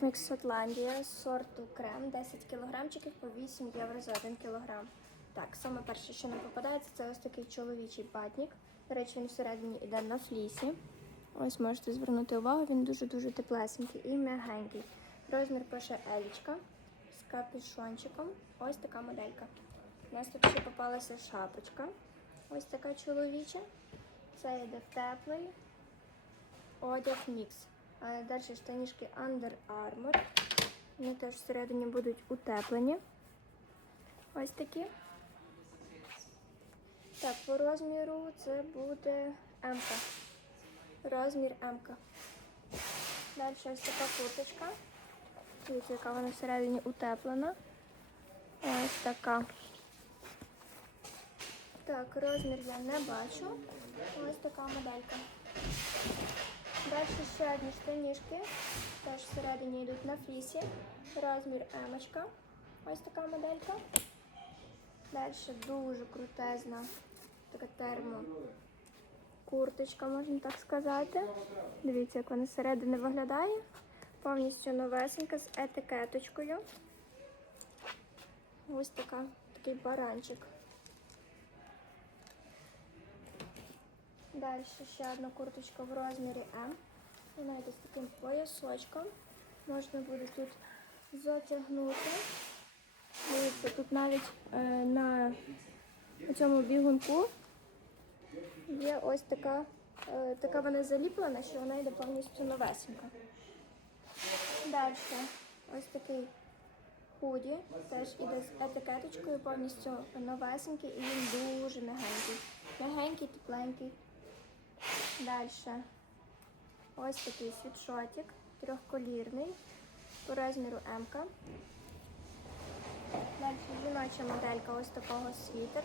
Мікс Шотландія, сорту крем, 10 кілограмчиків по 8 євро за 1 кілограм. Так, саме перше, що нам попадається, це ось такий чоловічий батник. До речі, він всередині йде на флісі. Ось можете звернути увагу, він дуже-дуже теплесенький і м'ягенький. Розмір пише елічка з капюшончиком. Ось така моделька. У нас тут ще попалася шапочка. Ось така чоловіча. Це йде в теплий одяг мікс. Далі штанішки Under Armour. Вони теж всередині будуть утеплені. Ось такі. Так, по розміру це буде М. Розмір М. Далі ось така курточка. Дивіться, яка вона всередині утеплена. Ось така. Так, розмір я не бачу. Ось така моделька. Далі ще одні штанішки. Теж всередині йдуть на флісі. Розмір емочка. Ось така моделька. Далі дуже крутезна така термо курточка, можна так сказати. Дивіться, як вона зсередини виглядає. Повністю новесенька з етикеточкою. Ось така, баранчик. Далі ще одна курточка в розмірі М. Вона йде з таким поясочком. Можна буде тут затягнути. Дивіться, тут навіть е, на цьому бігунку є ось така, е, така вона заліплена, що вона йде повністю новесенька. Далі ось такий худі, теж іде з етикеточкою, повністю новесенький і він дуже м'ягенький. М'ягенький, тепленький. Далі ось такий світшотик, трьохколірний, по розміру М. -ка. Далі жіноча моделька ось такого світер.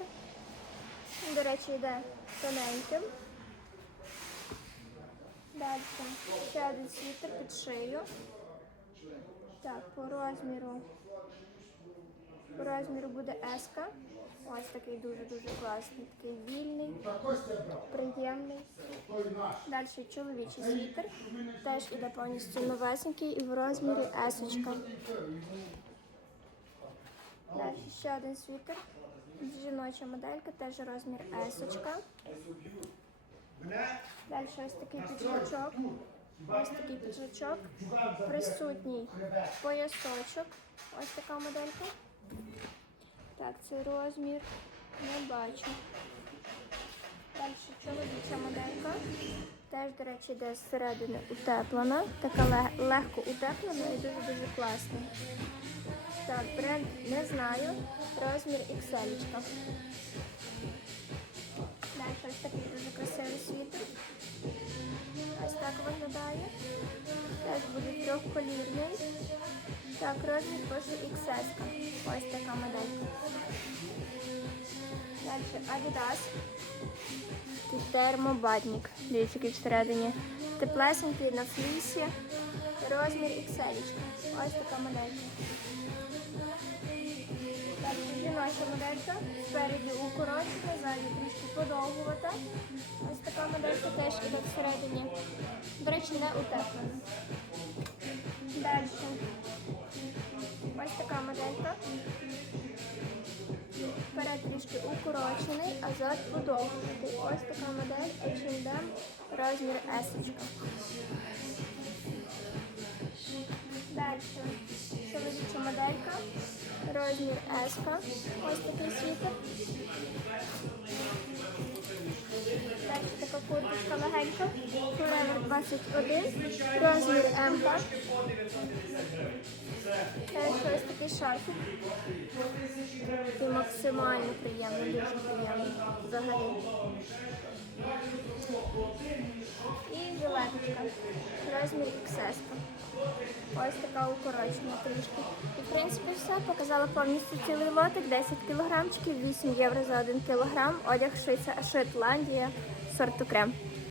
До речі, йде тоненьким. Далі ще один світер під шию. Так, по розміру. По розміру буде еска. Ось такий дуже-дуже класний, такий вільний, приємний. Далі чоловічий світер. Теж іде повністю новесенький і в розмірі есочка. Далі ще один світер. Жіноча моделька, теж розмір есочка. Далі ось такий піджачок. Ось такий піджачок. Присутній поясочок. Ось така моделька. Так, це розмір. Не бачу. Далі чоловіча моделька. Теж, до речі, йде зсередини утеплена. Така лег- легко утеплена і дуже-дуже класна. Так, бренд не знаю. Розмір XL. Далі ось такий дуже красивий світер. Ось так виглядає. Так, розмір пише XS. Ось така моделька. Далі Adidas. Тут термобатник. Дивіться, який всередині. Теплесенький на флісі. Розмір XL. Ось така моделька. Жіноча моделька. Спереді укорочена, ззаді трішки подовгувати. Ось така моделька теж іде всередині. До речі, не утеплена. Далі. Укорочений, а зад подовжений. Ось така модель H&M розмір S. Далі. Чоловіча моделька. Розмір S. Ось такий світер. Курточка. Forever 21. Розмір М. Далі ось такий шарфик. Такий максимально приємний, дуже приємний взагалі. І жилеточка. Розмір XS. Ось така укорочена трішки. І в принципі все. Показала повністю цілий лотик, 10 кілограмчиків, 8 євро за 1 кілограм. Одяг Шотландія, сорту крем.